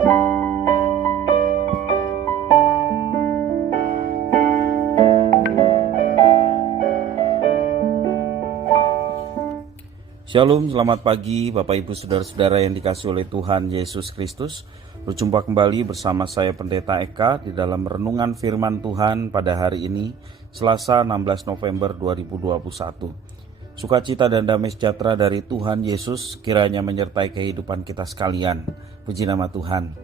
Shalom, selamat pagi Bapak Ibu Saudara-saudara yang dikasihi oleh Tuhan Yesus Kristus. Berjumpa kembali bersama saya Pendeta Eka di dalam renungan firman Tuhan pada hari ini, Selasa 16 November 2021. Sukacita dan damai sejahtera dari Tuhan Yesus kiranya menyertai kehidupan kita sekalian. Puji nama Tuhan.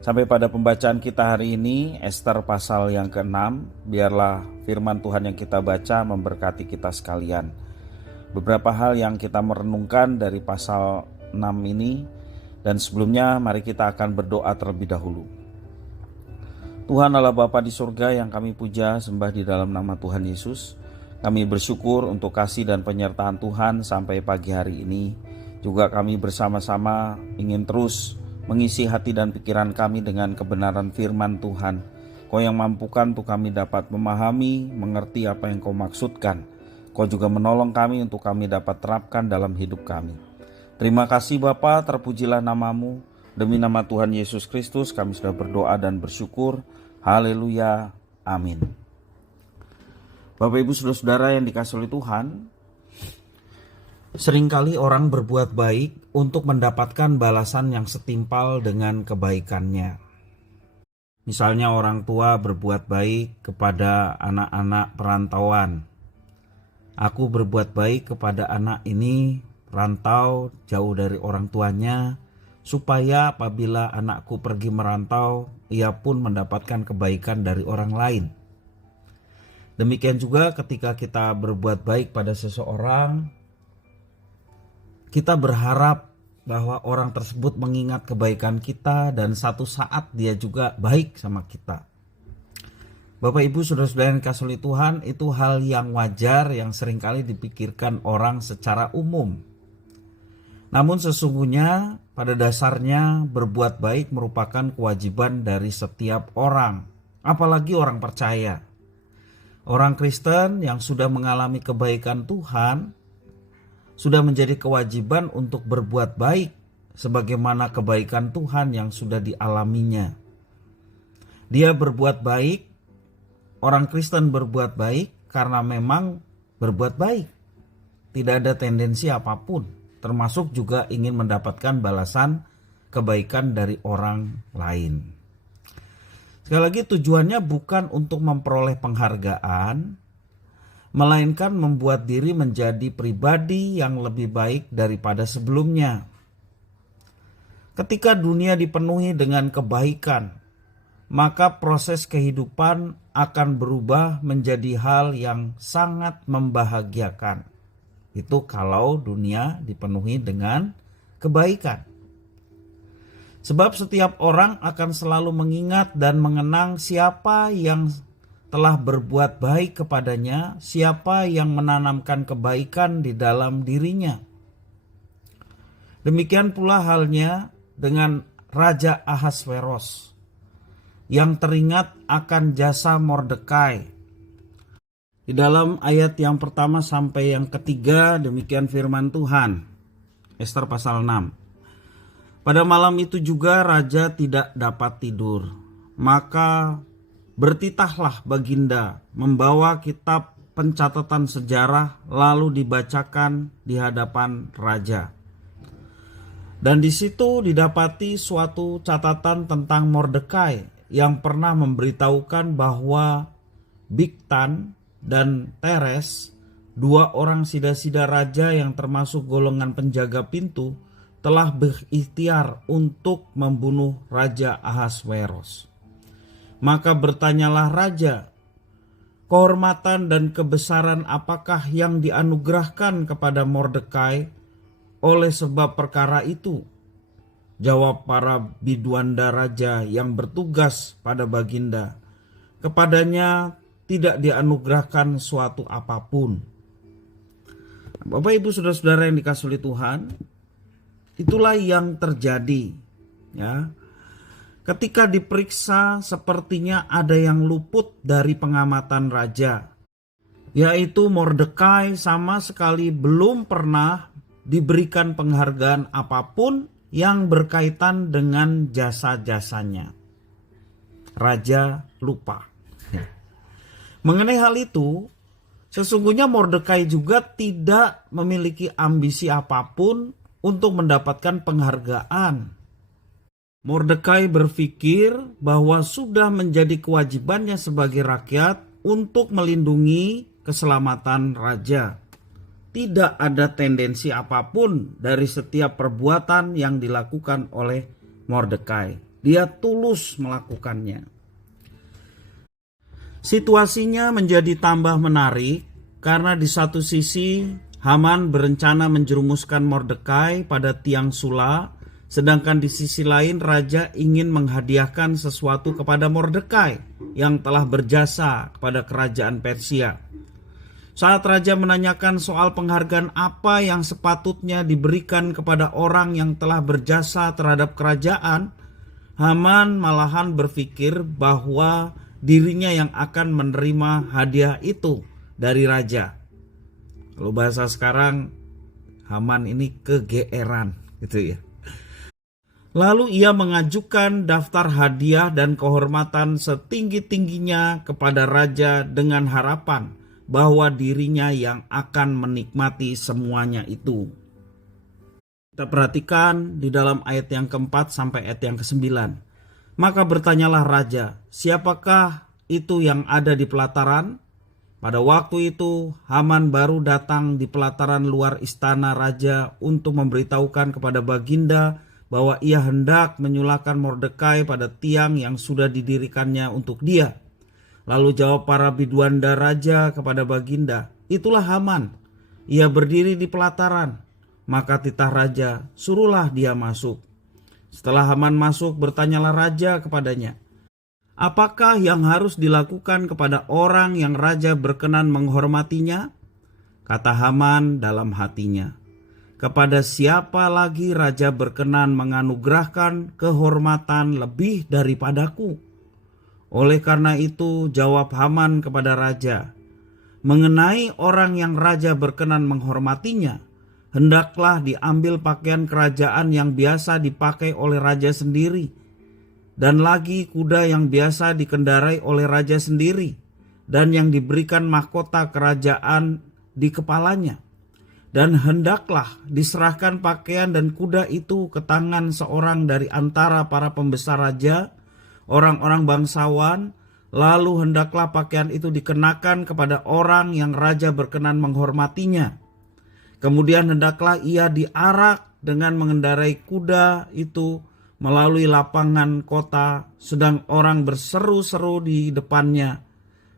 Sampai pada pembacaan kita hari ini, Ester pasal yang ke-6, biarlah firman Tuhan yang kita baca memberkati kita sekalian. Beberapa hal yang kita merenungkan dari pasal 6 ini, dan sebelumnya mari kita akan berdoa terlebih dahulu. Tuhan Allah Bapa di surga yang kami puja sembah di dalam nama Tuhan Yesus, kami bersyukur untuk kasih dan penyertaan Tuhan sampai pagi hari ini. Juga kami bersama-sama ingin terus mengisi hati dan pikiran kami dengan kebenaran firman Tuhan. Kau yang mampukan untuk kami dapat memahami, mengerti apa yang Kau maksudkan. Kau juga menolong kami untuk kami dapat terapkan dalam hidup kami. Terima kasih Bapa, terpujilah namamu. Demi nama Tuhan Yesus Kristus kami sudah berdoa dan bersyukur. Haleluya, amin. Bapak Ibu Saudara-saudara yang dikasihi oleh Tuhan, seringkali orang berbuat baik untuk mendapatkan balasan yang setimpal dengan kebaikannya. Misalnya orang tua berbuat baik kepada anak-anak perantauan. Aku berbuat baik kepada anak ini rantau jauh dari orang tuanya, supaya apabila anakku pergi merantau, ia pun mendapatkan kebaikan dari orang lain. Demikian juga ketika kita berbuat baik pada seseorang, kita berharap bahwa orang tersebut mengingat kebaikan kita dan satu saat dia juga baik sama kita. Bapak Ibu Saudara-saudara yang dikasihi oleh Tuhan, itu hal yang wajar yang seringkali dipikirkan orang secara umum. Namun sesungguhnya pada dasarnya berbuat baik merupakan kewajiban dari setiap orang, apalagi orang percaya. Orang Kristen yang sudah mengalami kebaikan Tuhan sudah menjadi kewajiban untuk berbuat baik sebagaimana kebaikan Tuhan yang sudah dialaminya. Dia berbuat baik. Orang Kristen berbuat baik karena memang berbuat baik. Tidak ada tendensi apapun, termasuk juga ingin mendapatkan balasan kebaikan dari orang lain. Sekali lagi tujuannya bukan untuk memperoleh penghargaan, melainkan membuat diri menjadi pribadi yang lebih baik daripada sebelumnya. Ketika dunia dipenuhi dengan kebaikan, maka proses kehidupan akan berubah menjadi hal yang sangat membahagiakan. Itu kalau dunia dipenuhi dengan kebaikan. Sebab setiap orang akan selalu mengingat dan mengenang siapa yang telah berbuat baik kepadanya, siapa yang menanamkan kebaikan di dalam dirinya. Demikian pula halnya dengan Raja Ahasveros yang teringat akan jasa Mordekai. Di dalam ayat yang pertama sampai yang ketiga demikian firman Tuhan. Ester pasal 6. Pada malam itu juga raja tidak dapat tidur. Maka bertitahlah baginda membawa kitab pencatatan sejarah lalu dibacakan di hadapan raja. Dan di situ didapati suatu catatan tentang Mordekai yang pernah memberitahukan bahwa Bigtan dan Teres, dua orang sida-sida raja yang termasuk golongan penjaga pintu, telah berikhtiar untuk membunuh Raja Ahasveros. Maka bertanyalah raja, kehormatan dan kebesaran apakah yang dianugerahkan kepada Mordekai oleh sebab perkara itu? Jawab para biduanda raja yang bertugas pada baginda, kepadanya tidak dianugerahkan suatu apapun. Bapak Ibu Saudara-saudara yang dikasihi oleh Tuhan, itulah yang terjadi. Ya, ketika diperiksa sepertinya ada yang luput dari pengamatan raja, yaitu Mordekai sama sekali belum pernah diberikan penghargaan apapun yang berkaitan dengan jasa-jasanya. Raja lupa. Mengenai hal itu, sesungguhnya Mordekai juga tidak memiliki ambisi apapun untuk mendapatkan penghargaan. Mordekai berpikir bahwa sudah menjadi kewajibannya sebagai rakyat untuk melindungi keselamatan raja. Tidak ada tendensi apapun dari setiap perbuatan yang dilakukan oleh Mordekai. Dia tulus melakukannya. Situasinya menjadi tambah menarik karena di satu sisi Haman berencana menjerumuskan Mordekai pada tiang sula, sedangkan di sisi lain raja ingin menghadiahkan sesuatu kepada Mordekai yang telah berjasa kepada kerajaan Persia. Saat raja menanyakan soal penghargaan apa yang sepatutnya diberikan kepada orang yang telah berjasa terhadap kerajaan, Haman malahan berpikir bahwa dirinya yang akan menerima hadiah itu dari raja. Kalau bahasa sekarang, Haman ini kegeeran gitu ya. Lalu ia mengajukan daftar hadiah dan kehormatan setinggi-tingginya kepada raja dengan harapan bahwa dirinya yang akan menikmati semuanya itu. Kita perhatikan di dalam ayat yang keempat sampai ayat yang ke-9. Maka bertanyalah raja, siapakah itu yang ada di pelataran? Pada waktu itu Haman baru datang di pelataran luar istana raja untuk memberitahukan kepada Baginda bahwa ia hendak menyulahkan Mordekai pada tiang yang sudah didirikannya untuk dia. Lalu jawab para biduanda raja kepada Baginda, itulah Haman, ia berdiri di pelataran. Maka titah raja, suruhlah dia masuk. Setelah Haman masuk, bertanyalah raja kepadanya, apakah yang harus dilakukan kepada orang yang raja berkenan menghormatinya? Kata Haman dalam hatinya, kepada siapa lagi raja berkenan menganugerahkan kehormatan lebih daripadaku? Oleh karena itu jawab Haman kepada raja, mengenai orang yang raja berkenan menghormatinya, hendaklah diambil pakaian kerajaan yang biasa dipakai oleh raja sendiri, dan lagi kuda yang biasa dikendarai oleh raja sendiri, dan yang diberikan mahkota kerajaan di kepalanya. Dan hendaklah diserahkan pakaian dan kuda itu ke tangan seorang dari antara para pembesar raja, orang-orang bangsawan, lalu hendaklah pakaian itu dikenakan kepada orang yang raja berkenan menghormatinya. Kemudian hendaklah ia diarak dengan mengendarai kuda itu melalui lapangan kota, sedang orang berseru-seru di depannya.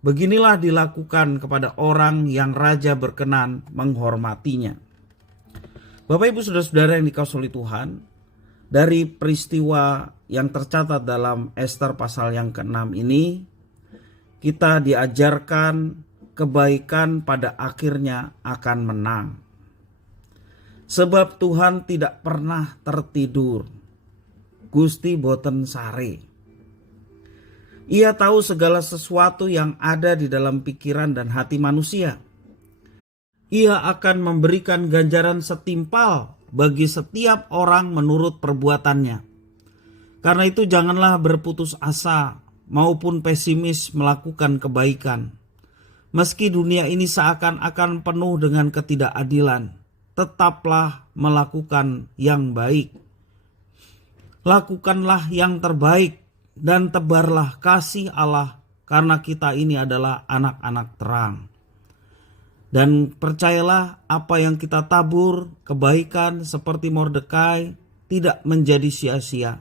Beginilah dilakukan kepada orang yang raja berkenan menghormatinya. Bapak Ibu Saudara-saudara yang dikasihi oleh Tuhan, dari peristiwa yang tercatat dalam Ester pasal yang ke-6 ini, kita diajarkan kebaikan pada akhirnya akan menang. Sebab Tuhan tidak pernah tertidur. Gusti boten sare. Ia tahu segala sesuatu yang ada di dalam pikiran dan hati manusia. Ia akan memberikan ganjaran setimpal bagi setiap orang menurut perbuatannya. Karena itu janganlah berputus asa maupun pesimis melakukan kebaikan. Meski dunia ini seakan-akan penuh dengan ketidakadilan, tetaplah melakukan yang baik. Lakukanlah yang terbaik dan tebarlah kasih Allah, karena kita ini adalah anak-anak terang. Dan percayalah, apa yang kita tabur, kebaikan seperti Mordekai, tidak menjadi sia-sia.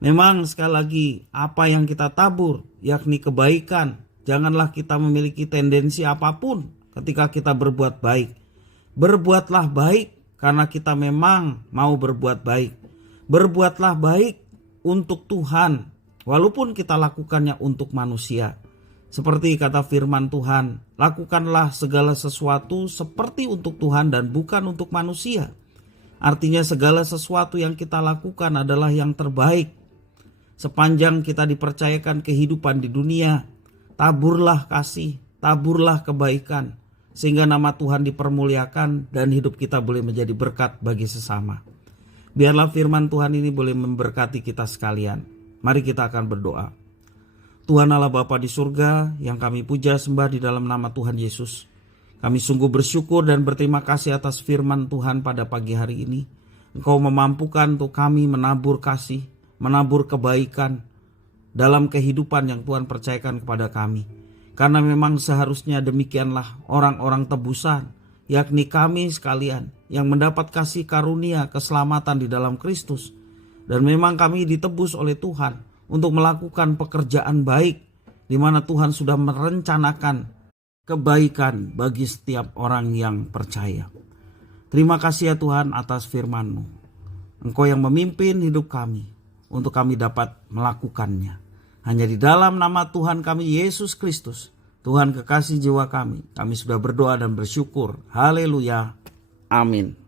Memang sekali lagi, apa yang kita tabur, yakni kebaikan, janganlah kita memiliki tendensi apapun ketika kita berbuat baik. Berbuatlah baik karena kita memang mau berbuat baik. Berbuatlah baik untuk Tuhan, walaupun kita lakukannya untuk manusia. Seperti kata firman Tuhan, lakukanlah segala sesuatu seperti untuk Tuhan dan bukan untuk manusia. Artinya segala sesuatu yang kita lakukan adalah yang terbaik. Sepanjang kita dipercayakan kehidupan di dunia, taburlah kasih, taburlah kebaikan, sehingga nama Tuhan dipermuliakan dan hidup kita boleh menjadi berkat bagi sesama. Biarlah firman Tuhan ini boleh memberkati kita sekalian. Mari kita akan berdoa. Tuhan Allah Bapa di surga, yang kami puja sembah di dalam nama Tuhan Yesus. Kami sungguh bersyukur dan berterima kasih atas firman Tuhan pada pagi hari ini. Engkau memampukan untuk kami menabur kasih, menabur kebaikan dalam kehidupan yang Tuhan percayakan kepada kami. Karena memang seharusnya demikianlah orang-orang tebusan, yakni kami sekalian yang mendapat kasih karunia keselamatan di dalam Kristus. Dan memang kami ditebus oleh Tuhan untuk melakukan pekerjaan baik, di mana Tuhan sudah merencanakan kebaikan bagi setiap orang yang percaya. Terima kasih ya Tuhan atas firman-Mu. Engkau yang memimpin hidup kami untuk kami dapat melakukannya. Hanya di dalam nama Tuhan kami Yesus Kristus, Tuhan kekasih jiwa kami sudah berdoa dan bersyukur. Haleluya. Amin.